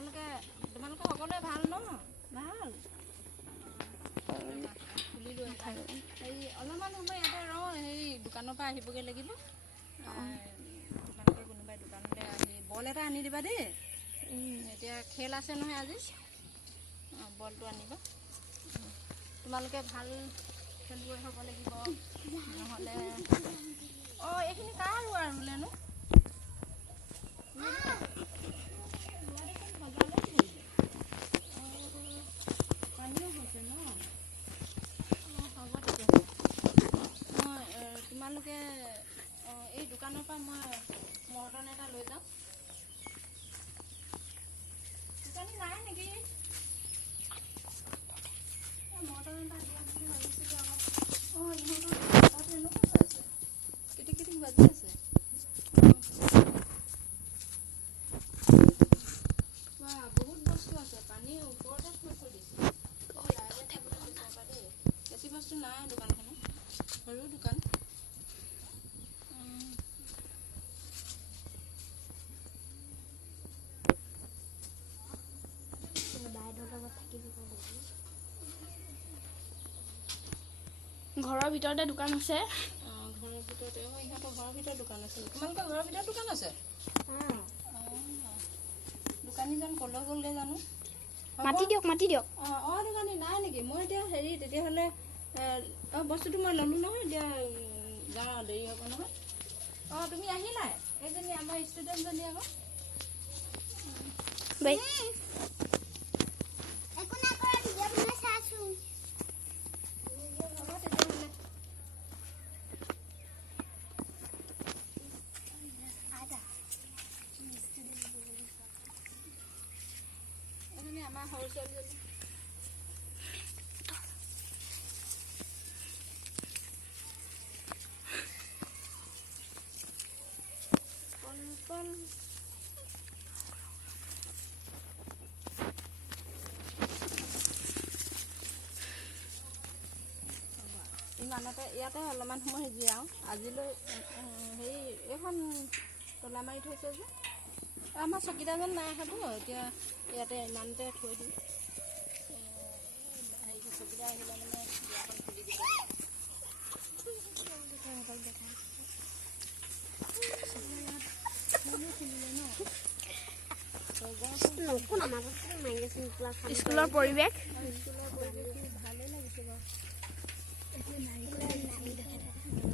তোমালোকে সকলোৱে ভাল ন? ভাল খুলি লৈ হেৰি অলপমান সময় ইয়াতে হেৰি দোকানৰ পৰা আহিবগৈ লাগিব। তোমালোকে কোনোবাই দোকানলৈ আহি বল এটা আনি দিবা দেই। এতিয়া খেল আছে নহয় আজি। বলটো আনিবা। তোমালোকে ভাল খেলুৱৈ হ'ব লাগিব, নহ'লে এইখিনি কাৰ ৰোৱা ৰুলেনো? পানীও হৈছে ন? হ'ব তেতিয়াহ'লে তোমালোকে এই দোকানৰ পৰা মই মৰ্টন এটা লৈ যাওঁ। দোকানী নাই নেকি? মৰ্টন এটা দিয়া বুলি ভাবিছিলোঁ আকৌ। ইহঁতৰ তাত এনেকুৱা আছে, কিটিকিটি বাজি আছে। বহুত বস্তু আছে, পানীৰ ওপৰতে থৈ দিছে। বেছি বস্তু নাই দোকানখনত, সৰু দোকান। ঘৰৰ ভিতৰতে দোকান আছে। ঘৰৰ ভিতৰতে ইহঁতৰ ঘৰৰ ভিতৰত দোকান আছে। তোমালোকৰ ঘৰৰ ভিতৰত দোকান আছে? দোকানীজন ক'লৈ গ'লগৈ জানো? মাতি দিয়ক। দোকানী নাই নেকি? মই এতিয়া হেৰি তেতিয়াহ'লে বস্তুটো মই ল'লোঁ নহয়, এতিয়া যাওঁ, দেৰি হ'ব নহয়। তুমি আহিলাই? এইজনী আমাৰ ষ্টুডেণ্টজনী আকৌ। আমাৰ সৰু ছোৱালীজনী ইমানতে ইয়াতে অলপমান সময় জীয়াওঁ। আজিলৈ হেৰি এইখন তলা মাৰি থৈছে যে, আমাৰ চকীদাৰজন নাই অহাতো, এতিয়া ইয়াতে ইমানতে থৈ দিওঁ। হেৰি চকীদাৰ আহিলে মানে বিয়াখন খুলি দিব। স্কুলৰ পৰিৱেশ ভালেই লাগিছে বাৰু।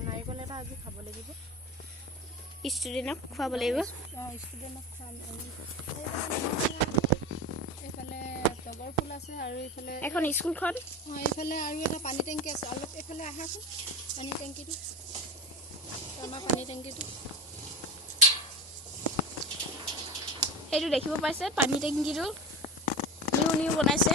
নাৰিকল এটা আজি খাব লাগিব। ষ্টুডেণ্টক খুৱাব লাগিব। ষ্টুডেণ্টক এইফালে তগৰ ফুল আছে আৰু এইফালে এখন স্কুলখন। এইফালে আৰু এটা পানী টেংকি আছে। অলপ এইফালে আহাচোন, পানী টেংকিটো, আমাৰ পানী টেংকিটো। সেইটো দেখিব পাইছে, পানী টেংকিটো নিউ বনাইছে।